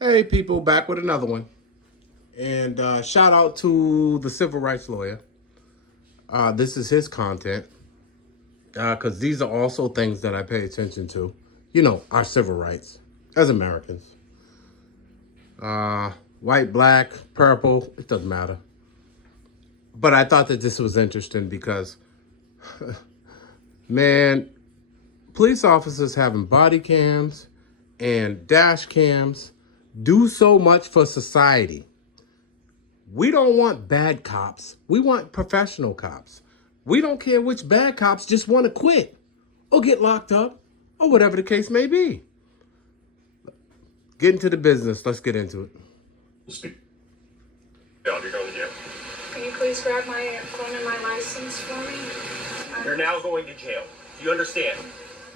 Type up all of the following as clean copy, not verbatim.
Hey, people, back with another one. And shout out to the civil rights lawyer. This is his content because these are also things that I pay attention to. You know, our civil rights as Americans. Uh, White, black, purple, it doesn't matter. But I thought that this was interesting because, man, police officers having body cams and dash cams do so much for society. We don't want bad cops. We want professional cops. We don't care which bad cops just want to quit or get locked up or whatever the case may be. Get into the business. Let's get into it. You're going to jail. Can you please grab my phone and my license for me? You're now going to jail. Do you understand?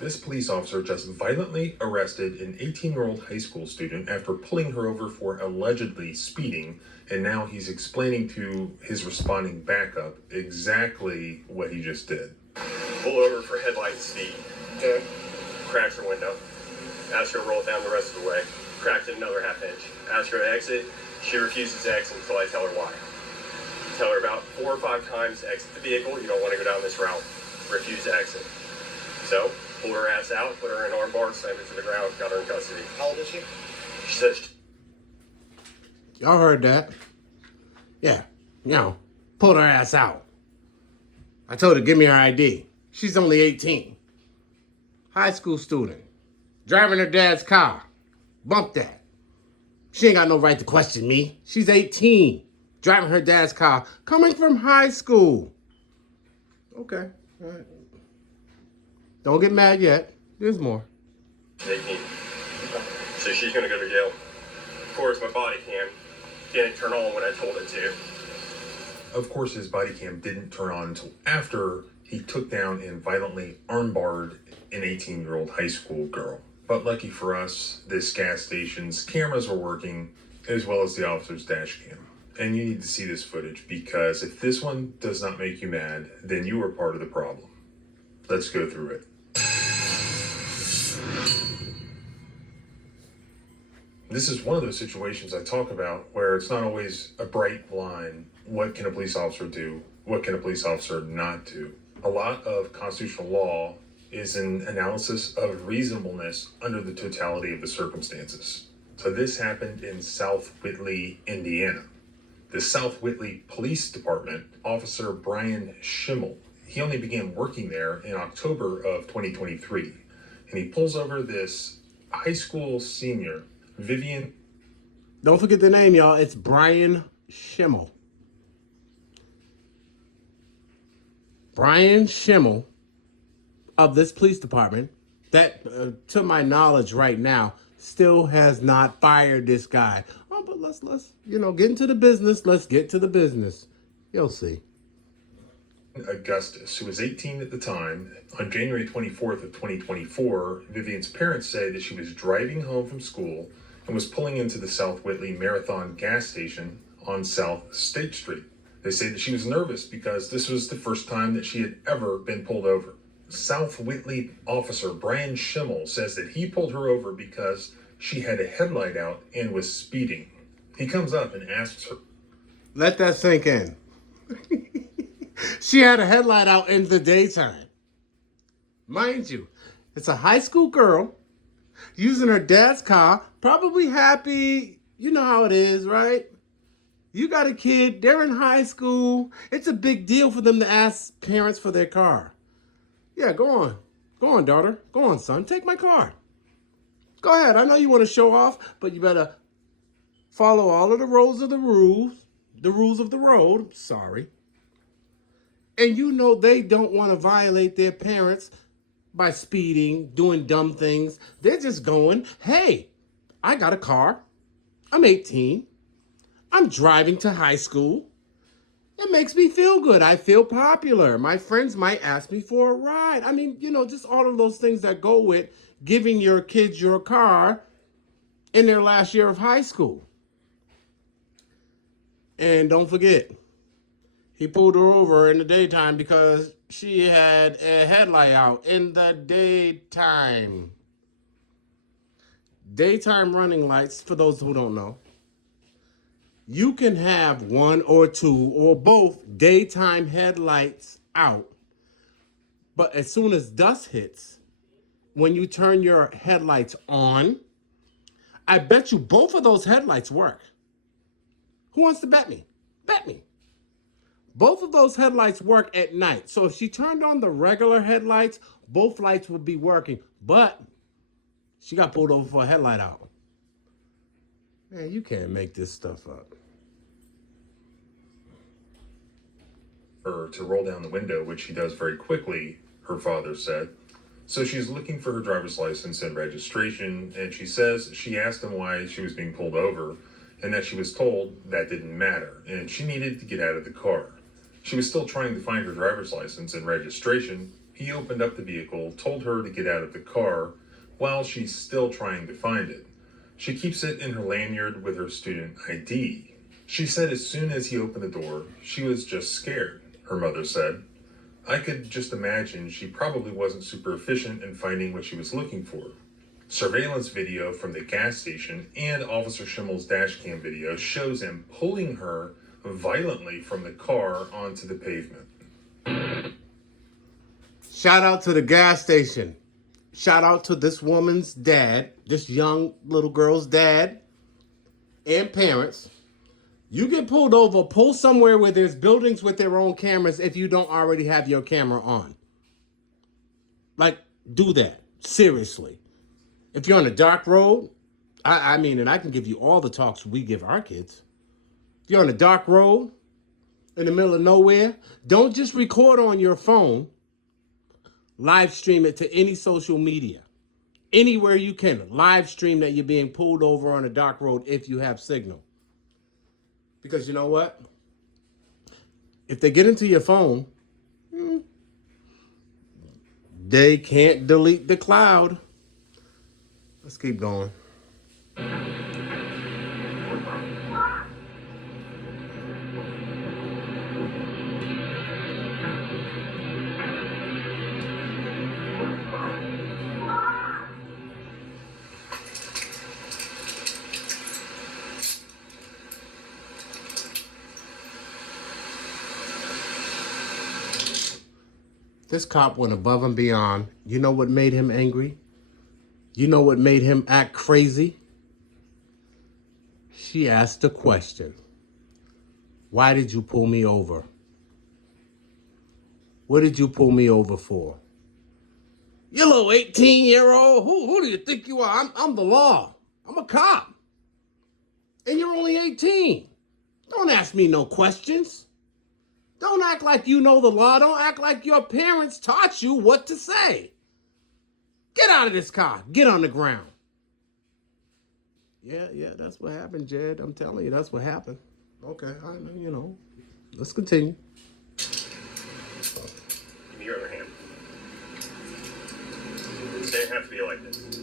This police officer just violently arrested an 18-year-old high school student after pulling her over for allegedly speeding, and now he's explaining to his responding backup exactly what he just did. Pull over for headlight speed. Okay. Cracks her window. Ask her to roll it down the rest of the way. Cracked it another half inch. Ask her to exit. She refuses to exit until I tell her why. Tell her about 4 or 5 times to exit the vehicle. You don't want to go down this route. Refuse to exit. So, pull her ass out, put her in arm bar, slammed her to the ground, got her in custody. How old is she? She says Y'all heard that? Yeah, pulled her ass out. I told her, give me her ID. She's only 18. High school student. Driving her dad's car. Bump that. She ain't got no right to question me. She's 18. Driving her dad's car. Coming from high school. Okay. All right. Don't get mad yet. There's more. 18. So she's going to go to jail. Of course, my body cam didn't turn on when I told it to. Of course, his body cam didn't turn on until after he took down and violently armbarred an 18-year-old high school girl. But lucky for us, this gas station's cameras were working, as well as the officer's dash cam. And you need to see this footage, because if this one does not make you mad, then you are part of the problem. Let's go through it. This is one of those situations I talk about where it's not always a bright line. What can a police officer do? What can a police officer not do? A lot of constitutional law is an analysis of reasonableness under the totality of the circumstances. So this happened in South Whitley, Indiana. The South Whitley Police Department, Officer Brian Schimmel, he only began working there in October of 2023. And he pulls over this high school senior, Vivian. Don't forget the name, y'all. It's Brian Schimmel. Brian Schimmel of this police department that, to my knowledge right now, still has not fired this guy. Oh, but let's get into the business. Let's get to the business. You'll see. Augustus, who was 18 at the time. On January 24th of 2024, Vivian's parents say that she was driving home from school and was pulling into the South Whitley Marathon gas station on South State Street. They say that she was nervous because this was the first time that she had ever been pulled over. South Whitley officer Brian Schimmel says that he pulled her over because she had a headlight out and was speeding. He comes up and asks her. Let that sink in. She had a headlight out in the daytime. Mind you, it's a high school girl using her dad's car, probably happy. You know how it is, right? You got a kid, they're in high school. It's a big deal for them to ask parents for their car. Yeah, go on. Go on, daughter. Go on, son. Take my car. Go ahead. I know you want to show off, but you better follow all of the rules of the rules of the road. Sorry. And you know they don't want to violate their parents by speeding, doing dumb things. They're just going, hey, I got a car. I'm 18. I'm driving to high school. It makes me feel good. I feel popular. My friends might ask me for a ride. I mean, just all of those things that go with giving your kids your car in their last year of high school. And don't forget, he pulled her over in the daytime because she had a headlight out in the daytime. daytime running lights, for those who don't know, you can have one or two or both daytime headlights out. But as soon as dusk hits, when you turn your headlights on, I bet you both of those headlights work. Who wants to bet me? Bet me. Both of those headlights work at night. So if she turned on the regular headlights, both lights would be working. But she got pulled over for a headlight out. Man, you can't make this stuff up. Her to roll down the window, which she does very quickly, her father said. So she's looking for her driver's license and registration, and she says she asked him why she was being pulled over, and that she was told that didn't matter, and she needed to get out of the car. She was still trying to find her driver's license and registration. He opened up the vehicle, told her to get out of the car, while she's still trying to find it. She keeps it in her lanyard with her student ID. She said as soon as he opened the door, she was just scared, her mother said. I could just imagine she probably wasn't super efficient in finding what she was looking for. Surveillance video from the gas station and Officer Schimmel's dash cam video shows him pulling her violently from the car onto the pavement. Shout out to the gas station. Shout out to this woman's dad, this young little girl's dad and parents. You get pulled over, pull somewhere where there's buildings with their own cameras if you don't already have your camera on. Like, do that. Seriously. If you're on a dark road, I mean, and I can give you all the talks we give our kids. If you're on a dark road, in the middle of nowhere, don't just record on your phone. Live stream it to any social media. Anywhere you can. Live stream that you're being pulled over on a dark road if you have signal. Because you know what? If they get into your phone, they can't delete the cloud. Let's keep going. This cop went above and beyond. You know what made him angry? You know what made him act crazy? She asked a question. Why did you pull me over? What did you pull me over for? You little 18-year-old. Who do you think you are? I'm the law. I'm a cop. And you're only 18. Don't ask me no questions. Don't act like you know the law. Don't act like your parents taught you what to say. Get out of this car. Get on the ground. Yeah, that's what happened, Jed. I'm telling you, that's what happened. Okay, I know, you know. Let's continue. Give me your other hand. It didn't have to be like this.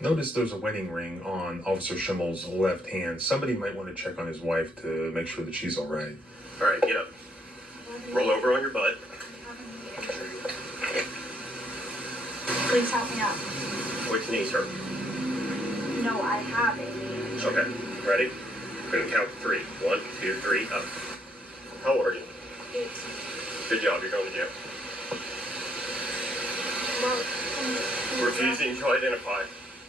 Notice there's a wedding ring on Officer Schimmel's left hand. Somebody might want to check on his wife to make sure that she's all right. All right, get up. Roll over on your butt. Please help me up. Which knees hurt? No, I have it. Okay, ready? We're gonna count to 3. 1, 2, 3, up. How old are you? 18. Good job, you're going to jail. Well, Refusing to identify.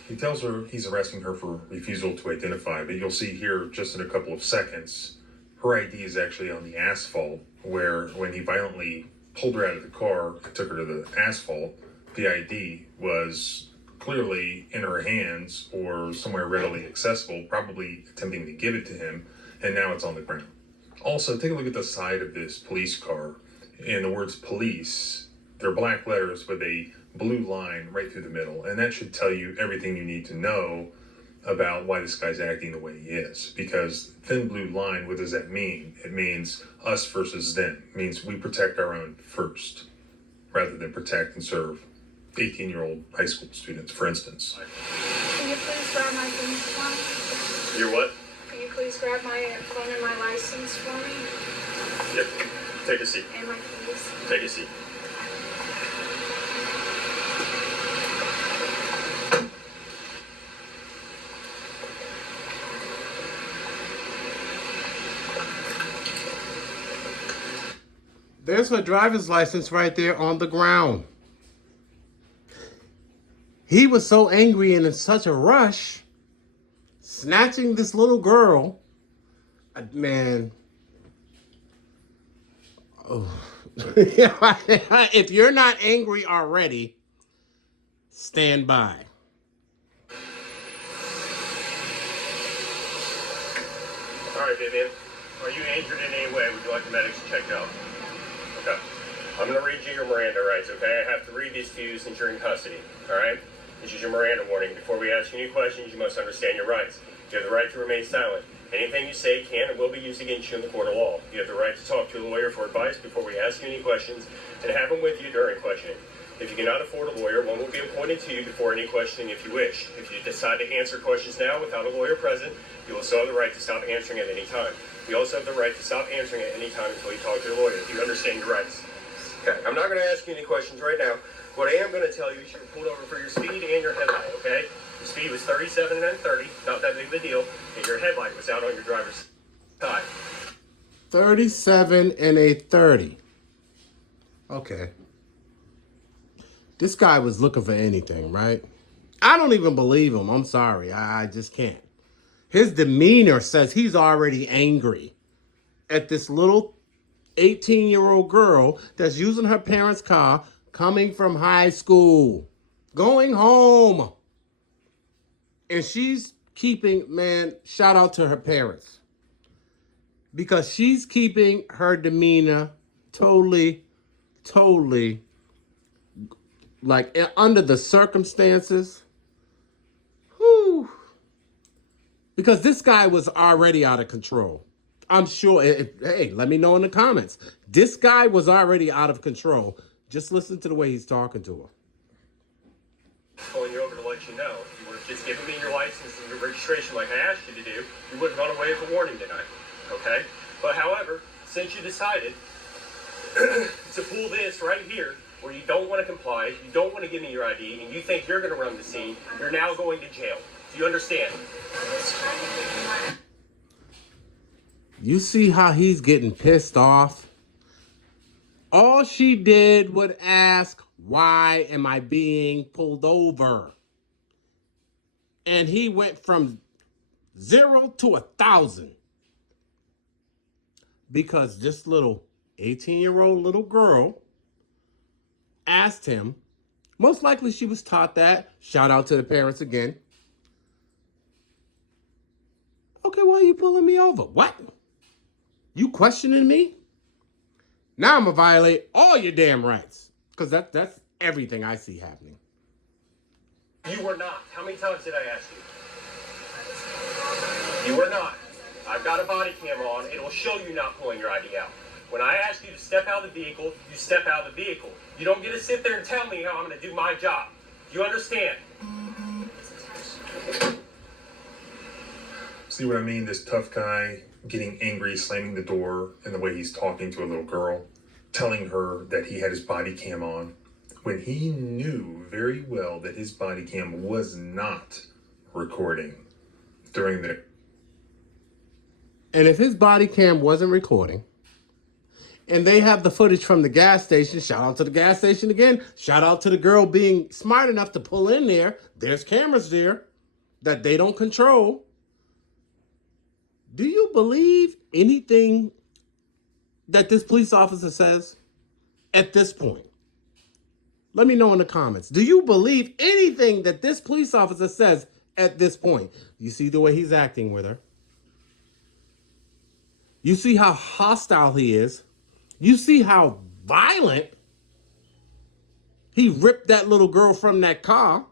He tells her he's arresting her for refusal to identify, but you'll see here just in a couple of seconds, her ID is actually on the asphalt, where when he violently pulled her out of the car and took her to the asphalt, the ID was clearly in her hands or somewhere readily accessible, probably attempting to give it to him, and now it's on the ground. Also, take a look at the side of this police car. And the words police, they're black letters with a blue line right through the middle, and that should tell you everything you need to know about why this guy's acting the way he is. Because thin blue line, what does that mean? It means us versus them. It means we protect our own first, rather than protect and serve 18-year-old high school students, for instance. can you please grab my things for me? You're what? Can you please grab my phone and my license for me? Yep. Take a seat. And my keys? Take a seat. There's her driver's license right there on the ground. He was so angry and in such a rush, snatching this little girl. Man. Oh. If you're not angry already, stand by. All right, Vivian. Are you injured in any way? Would you like the medics to check out? Okay. I'm going to read you your Miranda rights, okay? I have to read these to you since you're in custody, all right? This is your Miranda warning. Before we ask you any questions, you must understand your rights. You have the right to remain silent. Anything you say can and will be used against you in the court of law. You have the right to talk to a lawyer for advice before we ask you any questions and have them with you during questioning. If you cannot afford a lawyer, one will be appointed to you before any questioning if you wish. If you decide to answer questions now without a lawyer present, you will still have the right to stop answering at any time. You also have the right to stop answering at any time until you talk to your lawyer. Do you understand your rights? Okay, I'm not going to ask you any questions right now. What I am going to tell you is you were pulled over for your speed and your headlight, okay? Your speed was 37 and then 30, not that big of a deal, and your headlight was out on your driver's side. 37 and a 30. Okay. This guy was looking for anything, right? I don't even believe him. I'm sorry. I just can't. His demeanor says he's already angry at this little 18-year-old girl that's using her parents' car, coming from high school, going home. And she's keeping, man, shout out to her parents. Because she's keeping her demeanor totally like under the circumstances. Whew. Because this guy was already out of control. I'm sure, hey, let me know in the comments. This guy was already out of control. Just listen to the way he's talking to her. Pulling you over to let you know. If you would have just given me your license and your registration like I asked you to do, you would have gone away with a warning tonight. Okay? But however, since you decided to pull this right here, where you don't want to comply, you don't want to give me your ID, and you think you're going to run the scene, you're now going to jail. Do you understand? I'm just trying to give you my... You see how he's getting pissed off? All she did was ask, why am I being pulled over? And he went from 0 to 1,000. Because this little 18-year-old little girl asked him, most likely she was taught that. Shout out to the parents again. Okay, why are you pulling me over? What? You questioning me? Now I'm going to violate all your damn rights. Because that's everything I see happening. You were not. How many times did I ask you? You were not. I've got a body camera on. It will show you not pulling your ID out. When I ask you to step out of the vehicle, you step out of the vehicle. You don't get to sit there and tell me how I'm going to do my job. Do you understand? See what I mean? This tough guy getting angry, slamming the door, and the way he's talking to a little girl, telling her that he had his body cam on, when he knew very well that his body cam was not recording during the... And if his body cam wasn't recording, and they have the footage from the gas station, shout out to the gas station again, shout out to the girl being smart enough to pull in there, there's cameras there that they don't control. Do you believe anything that this police officer says at this point? Let me know in the comments. Do you believe anything that this police officer says at this point? You see the way he's acting with her. You see how hostile he is. You see how violent he ripped that little girl from that car.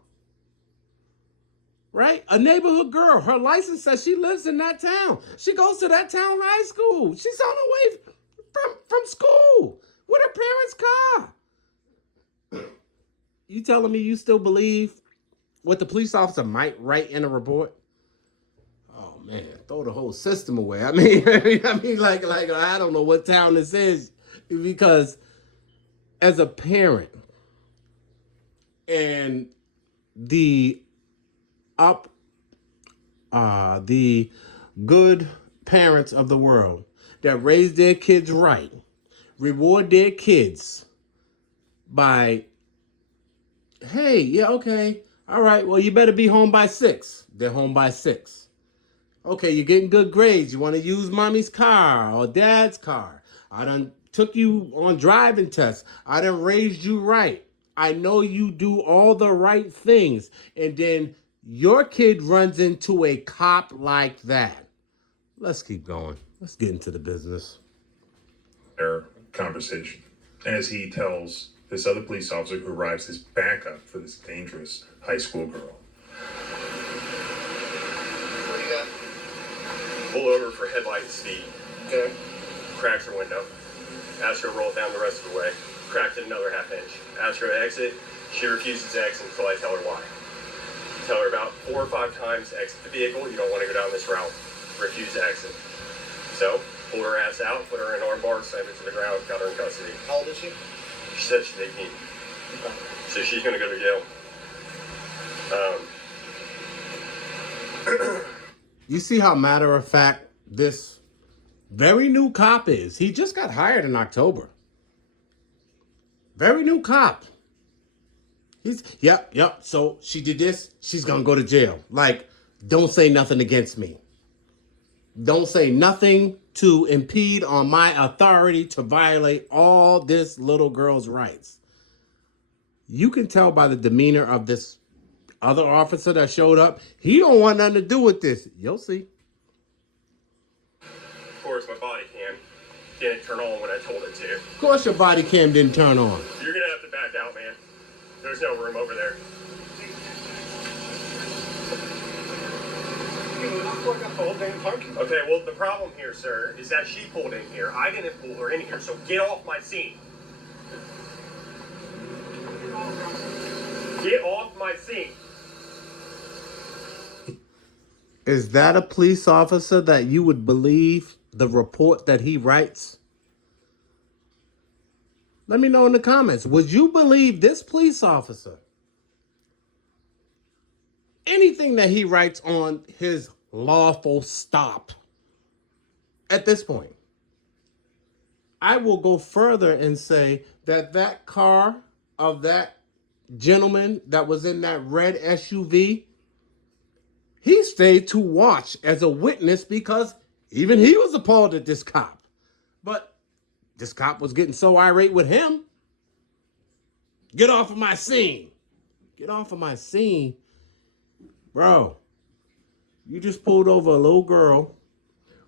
Right? A neighborhood girl. Her license says she lives in that town. She goes to that town high school. She's on her way from school with her parents' car. You telling me you still believe what the police officer might write in a report? Oh man, throw the whole system away. I mean, like I don't know what town this is, because as a parent and the good parents of the world that raise their kids right, reward their kids by, hey, yeah, okay, all right, well, you better be home by 6. They're home by 6. Okay, you're getting good grades. You want to use mommy's car or dad's car. I done took you on driving tests. I done raised you right. I know you do all the right things. And then your kid runs into a cop like that. Let's keep going. Let's get into the business. Their conversation as he tells this other police officer who arrives as backup for this dangerous high school girl. What do you got? Pull over for headlight and speed. Okay. Cracked her window. Asked her to roll it down the rest of the way. Cracked it another half inch. Asked her to exit. She refuses to exit until I tell her why. Tell her about 4 or 5 times, exit the vehicle. You don't want to go down this route. Refuse to exit. So, pulled her ass out, put her in armbar, slammed her to the ground, got her in custody. How old is she? She said she's 18. Okay. So she's going to go to jail. You see how matter of fact this very new cop is. He just got hired in October. Very new cop. Yep. So she did this. She's going to go to jail. Like, don't say nothing against me. Don't say nothing to impede on my authority to violate all this little girl's rights. You can tell by the demeanor of this other officer that showed up, he don't want nothing to do with this. You'll see. Of course, my body cam didn't turn on when I told it to. Of course your body cam didn't turn on. You're going to have to back out, man. There's no room over there. Okay, well, the problem here, sir, is that she pulled in here. I didn't pull her in here, so get off my scene. Get off my scene. Is that a police officer that you would believe the report that he writes? Let me know in the comments. Would you believe this police officer? Anything that he writes on his lawful stop at this point? I will go further and say that that car of that gentleman that was in that red SUV, he stayed to watch as a witness because even he was appalled at this cop. But this cop was getting so irate with him. Get off of my scene. Get off of my scene. Bro, you just pulled over a little girl,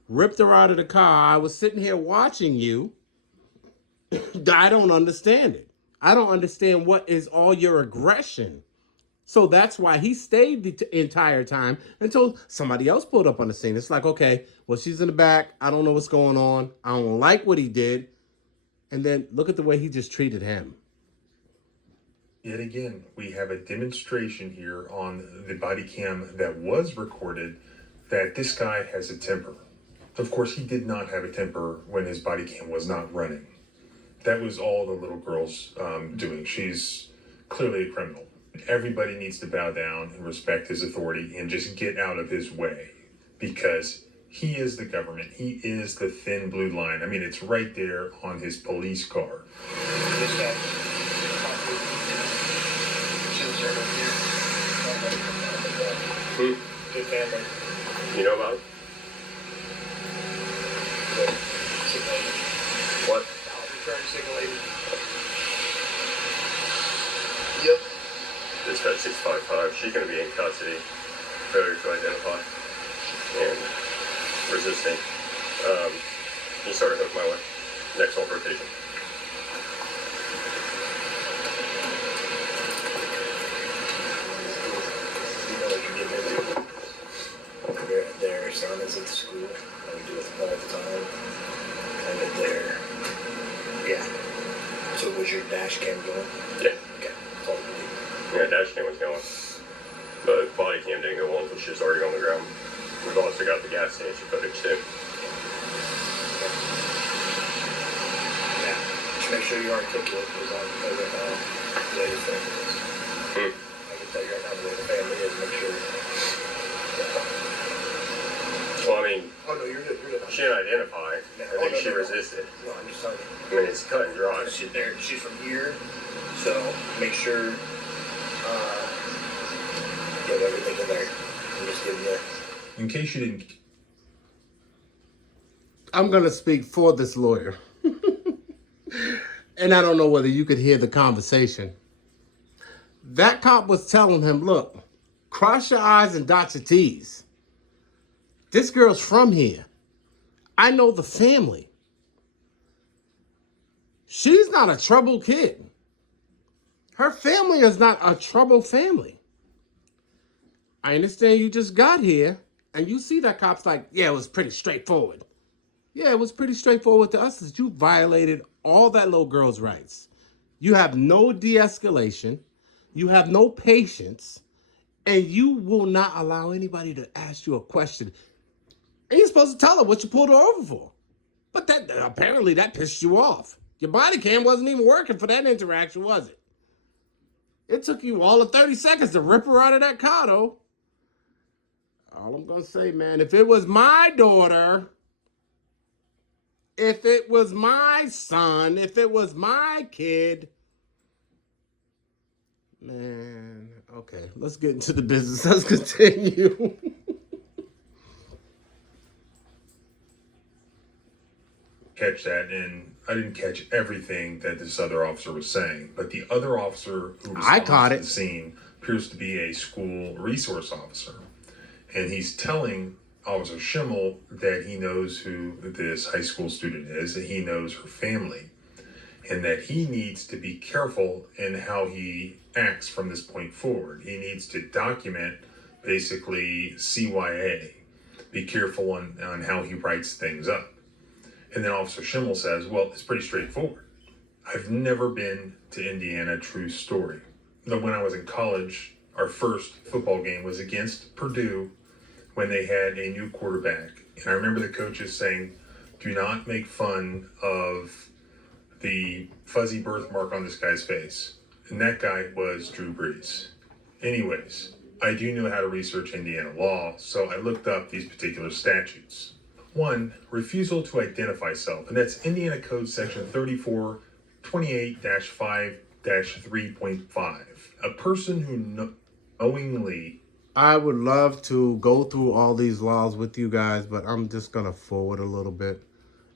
ripped her out of the car. I was sitting here watching you. I don't understand it. I don't understand what is all your aggression. So that's why he stayed the entire time until somebody else pulled up on the scene. It's like, okay, well, she's in the back. I don't know what's going on. I don't like what he did. And then look at the way he just treated him. Yet again, we have a demonstration here on the body cam that was recorded that this guy has a temper. Of course, he did not have a temper when his body cam was not running. That was all the little girl's doing. She's clearly a criminal. Everybody needs to bow down and respect his authority and just get out of his way because he is the government. He is the thin blue line. I mean, it's right there on his police car. Good family. You know about it? What? Return signal lady. Yep. Dispatch 655. She's going to be in custody. Failure to identify. And resisting. You start to hook my way. Next on rotation. Their son is at the school. I do it all the time. And then there. Yeah. So was your dash cam going? Yeah. Okay. That's all you need. Yeah, dash cam was going. But body cam didn't go on until she was already on the ground. We've also got the gas station footage too. Yeah. Just make sure you articulate because I'm over now. Yeah, your family is. I can tell you right now where the family is. Make sure. Well, I mean, Oh no, you're good. You're good. She didn't identify. Yeah. I think Oh, no, she no. resisted. No, I'm just telling you. I mean, it's cut and dry. She's there. She's from here, so make sure you have everything in there. I'm just giving you. In case you didn't, I'm going to speak for this lawyer. And I don't know whether you could hear the conversation. That cop was telling him, look, cross your I's and dot your T's. This girl's from here. I know the family. She's not a troubled kid. Her family is not a troubled family. I understand you just got here and you see that cop's like, yeah, it was pretty straightforward. Yeah, it was pretty straightforward to us that you violated all that little girl's rights. You have no de-escalation. You have no patience. And you will not allow anybody to ask you a question. And you're supposed to tell her what you pulled her over for. But that apparently that pissed you off. Your body cam wasn't even working for that interaction, was it? It took you all of 30 seconds to rip her out of that car, though. All I'm going to say, man, if it was my daughter, if it was my son, if it was my kid, man, okay, let's get into the business. Let's continue. catch that, and I didn't catch everything that this other officer was saying, but the other officer who I caught responds to it. the scene appears to be a school resource officer, and he's telling Officer Schimmel that he knows who this high school student is, that he knows her family, and that he needs to be careful in how he acts from this point forward. He needs to document basically CYA, be careful on how he writes things up. And then Officer Schimmel says, well, it's pretty straightforward. I've never been to Indiana, true story. Though when I was in college, our first football game was against Purdue when they had a new quarterback. And I remember the coaches saying, do not make fun of the fuzzy birthmark on this guy's face. And that guy was Drew Brees. Anyways, I do know how to research Indiana law, so I looked up these particular statutes. 1, refusal to identify self, and that's Indiana Code Section 3428-5-3.5. A person who knowingly... I would love to go through all these laws with you guys, but I'm just going to forward a little bit.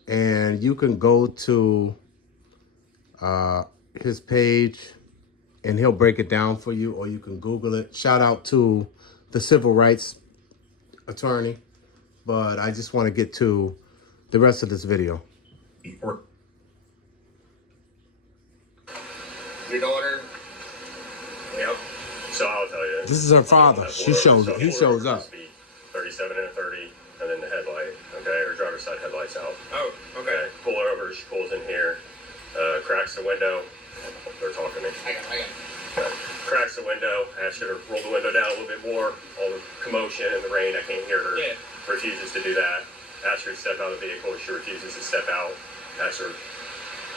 And you can go to his page, and he'll break it down for you, or you can Google it. Shout out to the civil rights attorney. But I just want to get to the rest of this video. Your daughter. Yep. So I'll tell you. This is her father. He shows up. 37 and a 30, and then the headlight. Okay, her driver's side headlights out. Oh, okay. Pull her over. She pulls in here, cracks the window. They're talking to me. I got it. Cracks the window. Ask her to roll the window down a little bit more. All the commotion and the rain, I can't hear her. Yeah. Refuses to do that. Ask her to step out of the vehicle. She refuses to step out. Ask her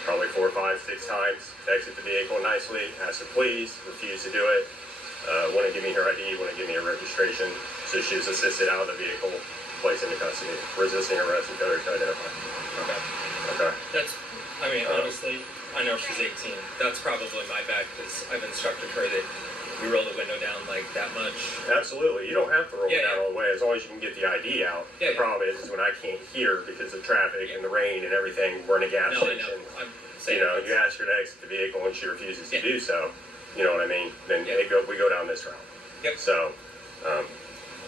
probably 4, 5, 6 times to exit the vehicle nicely. Ask her please. Refuse to do it. Want to give me her ID. Want to give me her registration. So she was assisted out of the vehicle, placed into custody, resisting arrest and failure to identify. Okay. Okay. That's, I mean, honestly, I know she's 18. That's probably my bad because I've instructed her that we roll the window down like that much. Absolutely. You don't have to roll it Yeah, down all the way as long as you can get the ID out. Yeah, The problem is when I can't hear because of traffic and the rain and everything. We're in a gas No, I station. know. I'm saying You know, you ask her to exit the vehicle and she refuses to Yeah. do so. You know what I mean? Then Yeah. we go down this route. Yep. So, I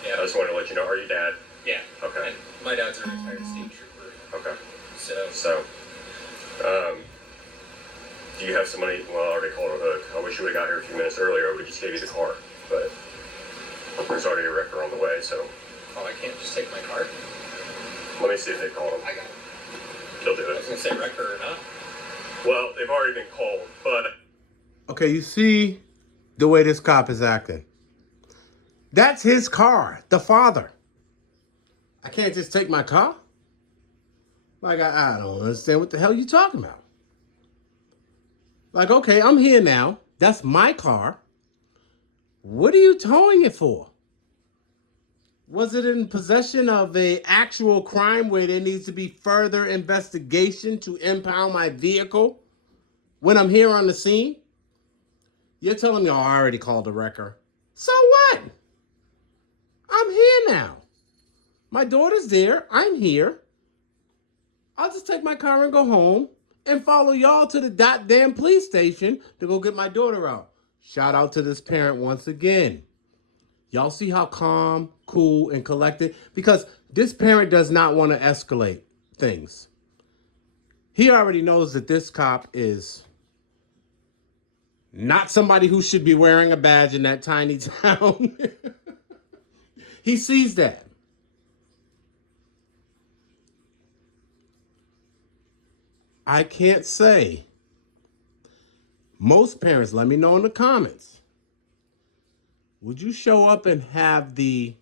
Yeah. just wanted to let you know. Are you dad? Yeah. Okay. And my dad's a retired state trooper. Okay. So, Do you have somebody? Well, I already called a hook. I wish you would have got here a few minutes earlier. We just gave you the car, but there's already a wrecker on the way. So oh, I can't just take my car? let me see if they called him. I got it. They'll do I was it. going to say wrecker or not. Well, they've already been called, but Okay, you see the way this cop is acting. That's his car, the father. I can't just take my car? Like, I don't understand what the hell you talking about. Like, okay, I'm here now. That's my car. What are you towing it for? Was it in possession of a actual crime where there needs to be further investigation to impound my vehicle when I'm here on the scene? You're telling me, oh, I already called the wrecker. So what? I'm here now. My daughter's there. I'm here. I'll just take my car and go home and follow y'all to the goddamn police station to go get my daughter out. Shout out to this parent once again. Y'all see how calm, cool, and collected? Because this parent does not want to escalate things. He already knows that this cop is not somebody who should be wearing a badge in that tiny town. He sees that. I can't say. Most parents, let me know in the comments. Would you show up and have the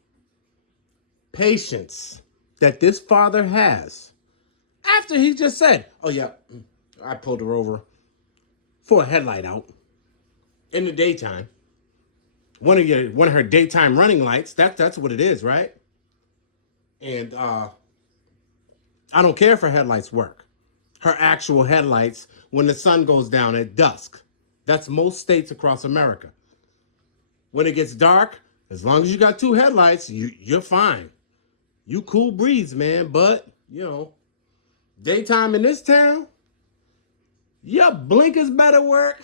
patience that this father has after he just said, oh yeah, I pulled her over for a headlight out in the daytime. One of her daytime running lights. That's what it is, right? And I don't care if her headlights work. Her actual headlights when the sun goes down at dusk. That's most states across America. When it gets dark, as long as you got two headlights, you're fine. You cool breeze, man. But, daytime in this town, your blinkers better work.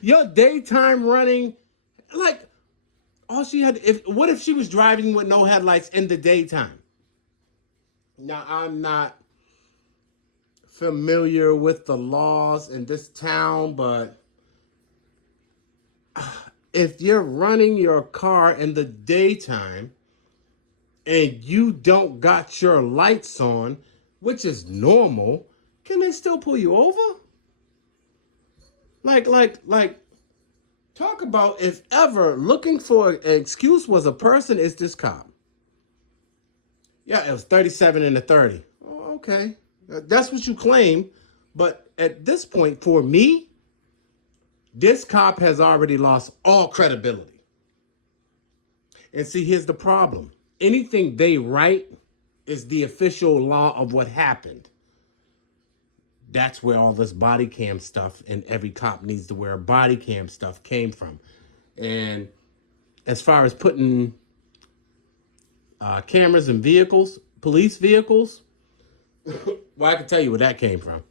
Your daytime running, like, all she had, what if she was driving with no headlights in the daytime? Now, I'm not familiar with the laws in this town, but if you're running your car in the daytime and you don't got your lights on, which is normal, can they still pull you over? Like, talk about if ever looking for an excuse was a person, it's this cop. Yeah, it was 37 and a 30. Oh, okay. That's what you claim. But at this point, for me, this cop has already lost all credibility. And see, here's the problem. Anything they write is the official law of what happened. That's where all this body cam stuff and every cop needs to wear a body cam stuff came from. And as far as putting cameras in vehicles, police vehicles, well, I can tell you where that came from.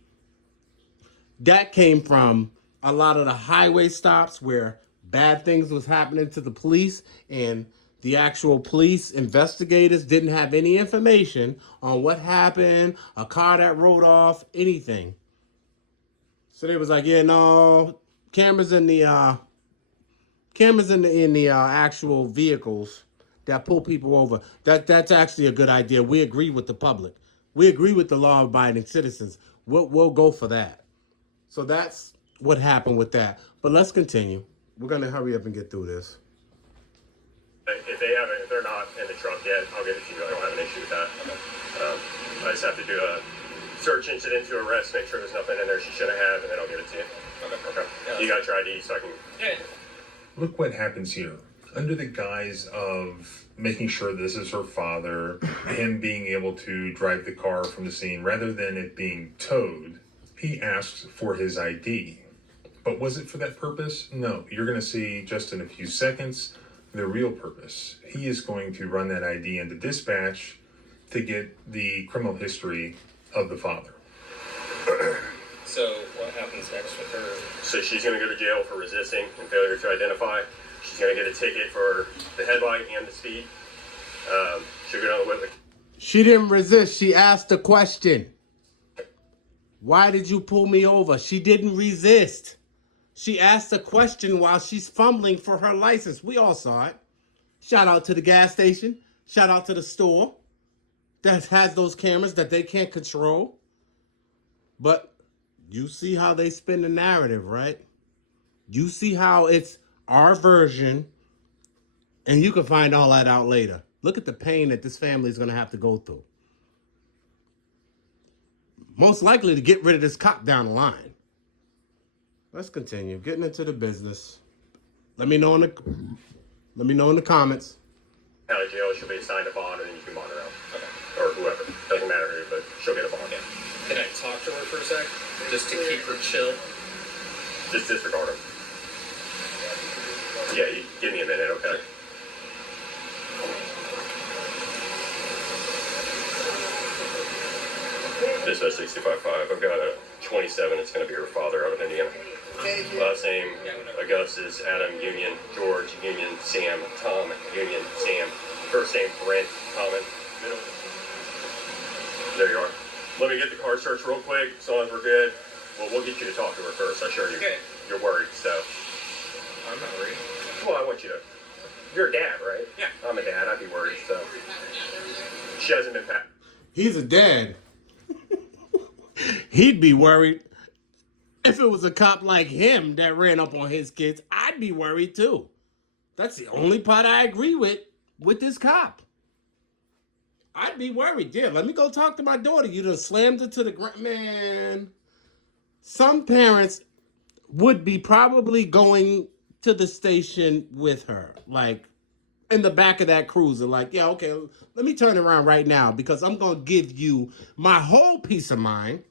That came from a lot of the highway stops where bad things was happening to the police and the actual police investigators didn't have any information on what happened, a car that rode off, anything. So they was like, yeah, no, cameras in the actual vehicles that pull people over. That's actually a good idea. We agree with the public. We agree with the law-abiding citizens. We'll go for that. So that's what happened with that. But let's continue. We're gonna hurry up and get through this. If they're not in the trunk yet, I'll give it to you. I don't have an issue with that. I just have to do a search incident to arrest, make sure there's nothing in there she shouldn't have, and then I'll give it to you. Okay. Yeah, you got your ID, so I can. Yeah. Look what happens here. Under the guise of making sure this is her father, him being able to drive the car from the scene rather than it being towed, he asks for his ID. But was it for that purpose? No. You're going to see just in a few seconds the real purpose. He is going to run that ID into dispatch to get the criminal history of the father. So what happens next with her? So she's going to go to jail for resisting and failure to identify. She's going to get a ticket for the headlight and the speed. She'll go down with it. She didn't resist. She asked a question. Why did you pull me over? She didn't resist. She asked a question while she's fumbling for her license. We all saw it. Shout out to the gas station. Shout out to the store that has those cameras that they can't control. But you see how they spin the narrative, right? You see how it's our version, and you can find all that out later. Look at the pain that this family is going to have to go through. Most likely to get rid of this cop down the line. Let's continue getting into the business. Let me know in the comments. Out of jail, she'll be assigned a bond, and then you can bond her out. Okay. Or whoever. Doesn't matter who, but she'll get a bond. Yeah. Can I talk to her for a sec? Just to keep her chill? Just disregard him. Yeah, you give me a minute, okay? This is 65.5. I've got a 27. It's going to be her father out of Indiana. Last name, Augustus, Adam, Union, George, Union, Sam, Tom, Union, Sam. First name, Brent, Common. Middle. There you are. Let me get the car search real quick. As long as we're good, well, we'll get you to talk to her first. I assure you. Okay. You're worried, so. I'm not worried. Well, I want you to. You're a dad, right? Yeah. I'm a dad. I'd be worried, so. She hasn't been packed. He's a dad. He'd be worried. If it was a cop like him that ran up on his kids, I'd be worried too. That's the only part I agree with this cop. I'd be worried. Yeah, let me go talk to my daughter. You done slammed her to the ground. Man, some parents would be probably going to the station with her, like in the back of that cruiser, like, yeah, okay, let me turn around right now because I'm going to give you my whole peace of mind.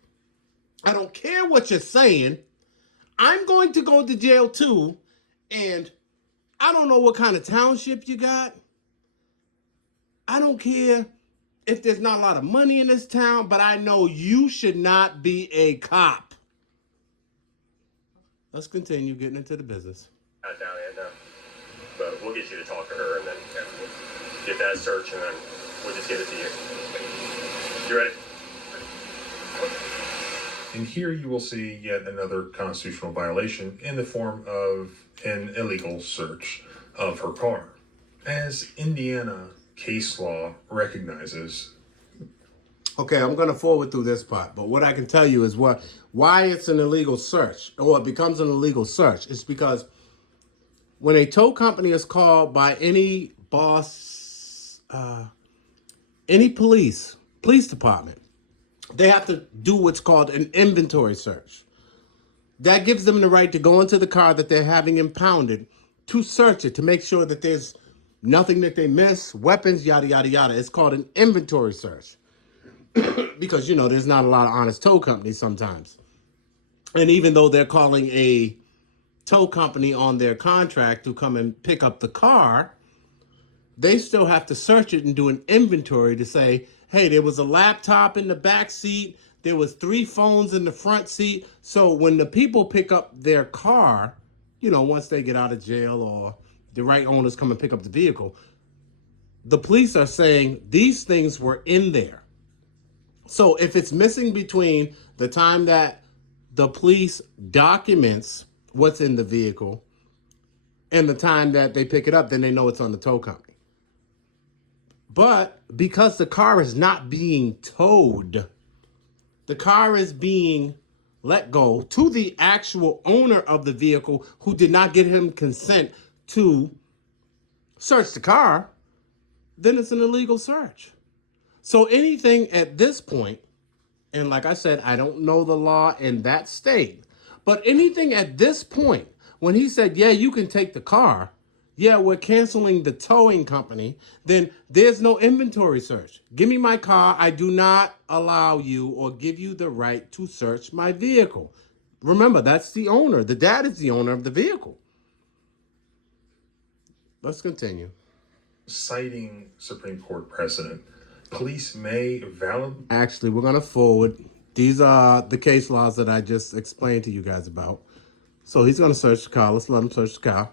I don't care what you're saying. I'm going to go to jail too. And I don't know what kind of township you got. I don't care if there's not a lot of money in this town, but I know you should not be a cop. Let's continue getting into the business. Not down yet, no. But we'll get you to talk to her and then get that search and then we'll just give it to you. You ready? And here you will see yet another constitutional violation in the form of an illegal search of her car. As Indiana case law recognizes. Okay, I'm going to forward through this part, but what I can tell you is why it's an illegal search, or it becomes an illegal search. It's because when a tow company is called by any boss, any police department, they have to do what's called an inventory search. That gives them the right to go into the car that they're having impounded to search it, to make sure that there's nothing that they miss, weapons, yada, yada, yada. It's called an inventory search. Because, you know, there's not a lot of honest tow companies sometimes. And even though they're calling a tow company on their contract to come and pick up the car, they still have to search it and do an inventory to say, hey, there was a laptop in the back seat. There was 3 phones in the front seat. So when the people pick up their car, you know, once they get out of jail or the right owners come and pick up the vehicle, the police are saying these things were in there. So if it's missing between the time that the police documents what's in the vehicle and the time that they pick it up, then they know it's on the tow company. But because the car is not being towed, the car is being let go to the actual owner of the vehicle who did not get him consent to search the car, then it's an illegal search. So anything at this point, and like I said, I don't know the law in that state, but anything at this point, when he said, yeah, you can take the car, yeah, we're canceling the towing company, then there's no inventory search. Give me my car. I do not allow you or give you the right to search my vehicle. Remember, that's the owner. The dad is the owner of the vehicle. Let's continue. Citing Supreme Court precedent, police may validly. Actually, we're going to forward. These are the case laws that I just explained to you guys about. So he's going to search the car. Let's let him search the car.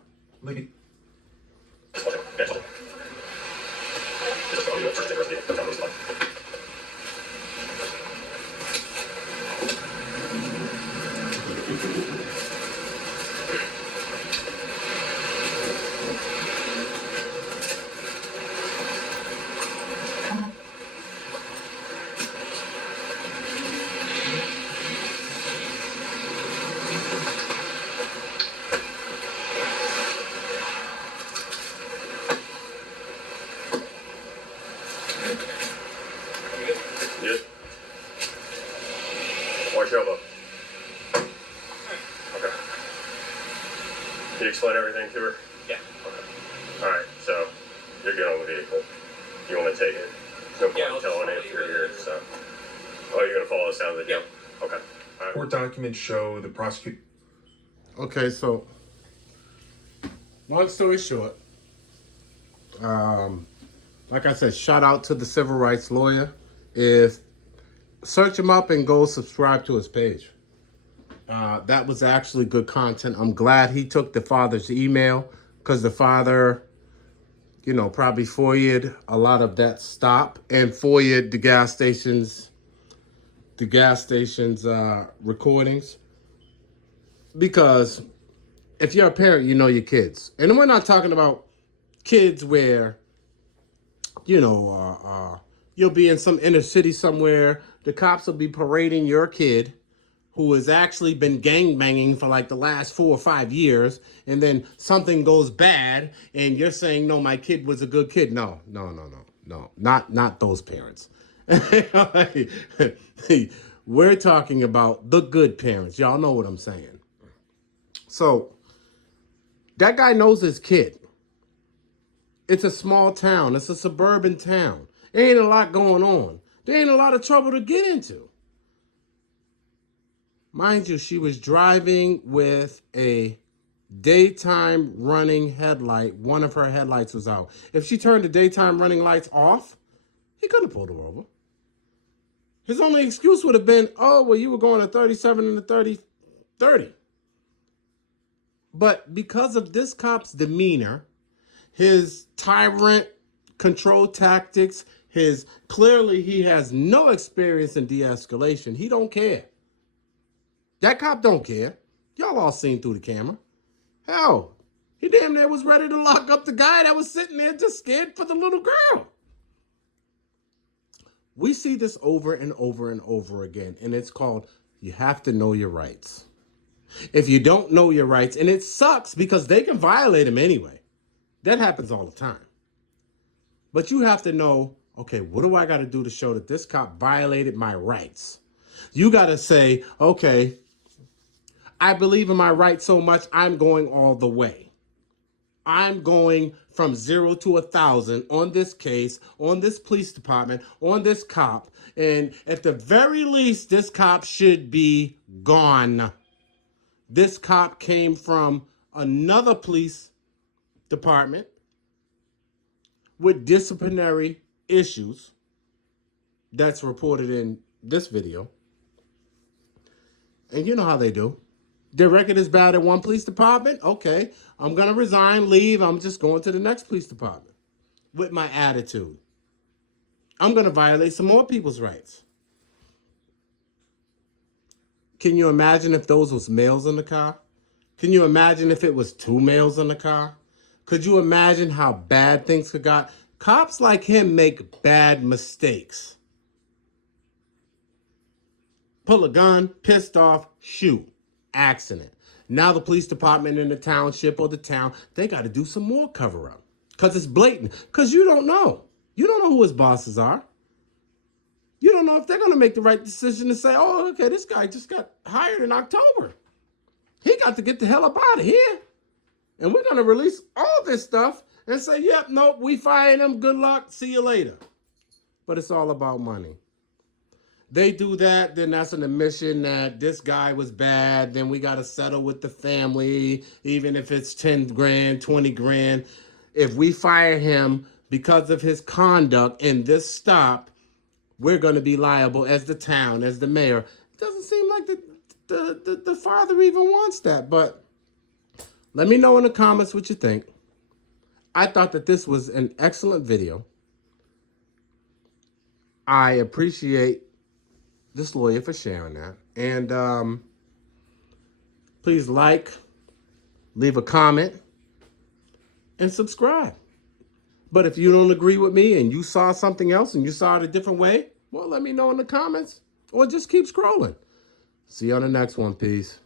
Good. Watch your elbow. Okay. Can you explain everything to her? Yeah. Okay. Alright, so you're good on the vehicle. No point Yeah, in I'll telling just it if follow you're you. here. So, oh, you're gonna follow us down the deal? Okay. All right. Court documents show the prosecutor. Okay, so long story short, like I said, shout out to the civil rights lawyer. If search him up and go subscribe to his page. That was actually good content. I'm glad he took the father's email because the father, you know, probably FOIA'd a lot of that stop and FOIA'd the gas station's recordings. Because if you're a parent, you know your kids. And we're not talking about kids where, you know, you'll be in some inner city somewhere. The cops will be parading your kid who has actually been gangbanging for like the last 4 or 5 years, and then something goes bad, and you're saying, no, my kid was a good kid. No, not those parents. We're talking about the good parents. Y'all know what I'm saying. So that guy knows his kid. It's a small town. It's a suburban town. There ain't a lot going on. There ain't a lot of trouble to get into. Mind you, she was driving with a daytime running headlight. One of her headlights was out. If she turned the daytime running lights off, he couldn't have pulled her over. His only excuse would have been, oh, well, you were going at 37 and a 30. But because of this cop's demeanor, his tyrant control tactics, clearly he has no experience in de-escalation. He don't care. That cop don't care. Y'all all seen through the camera. Hell, he damn near was ready to lock up the guy that was sitting there just scared for the little girl. We see this over and over and over again, and it's called you have to know your rights. If you don't know your rights, and it sucks because they can violate them anyway. That happens all the time. But you have to know, okay, what do I got to do to show that this cop violated my rights? You got to say, okay, I believe in my rights so much, I'm going all the way. I'm going from 0 to 1,000 on this case, on this police department, on this cop. And at the very least, this cop should be gone. This cop came from another police department with disciplinary issues. That's reported in this video. And you know how they do. Their record is bad at one police department. Okay, I'm going to resign, leave. I'm just going to the next police department with my attitude. I'm going to violate some more people's rights. Can you imagine if those was males in the car? Can you imagine if it was 2 males in the car? Could you imagine how bad things could got? Cops like him make bad mistakes. Pull a gun, pissed off, shoot. Accident. Now the police department in the township or the town, they got to do some more cover up because it's blatant. Because you don't know. You don't know who his bosses are. You don't know if they're going to make the right decision to say, oh, okay, this guy just got hired in October. He got to get the hell up out of here. And we're going to release all this stuff and say, yep, nope, we fired him. Good luck. See you later. But it's all about money. They do that, then that's an admission that this guy was bad. Then we got to settle with the family, even if it's 10 grand, 20 grand. If we fire him because of his conduct in this stop, we're going to be liable as the town, as the mayor. It doesn't seem like the father even wants that. But let me know in the comments what you think. I thought that this was an excellent video. I appreciate this lawyer for sharing that. And please like, leave a comment, and subscribe. But if you don't agree with me and you saw something else and you saw it a different way, well, let me know in the comments or just keep scrolling. See you on the next one. Peace.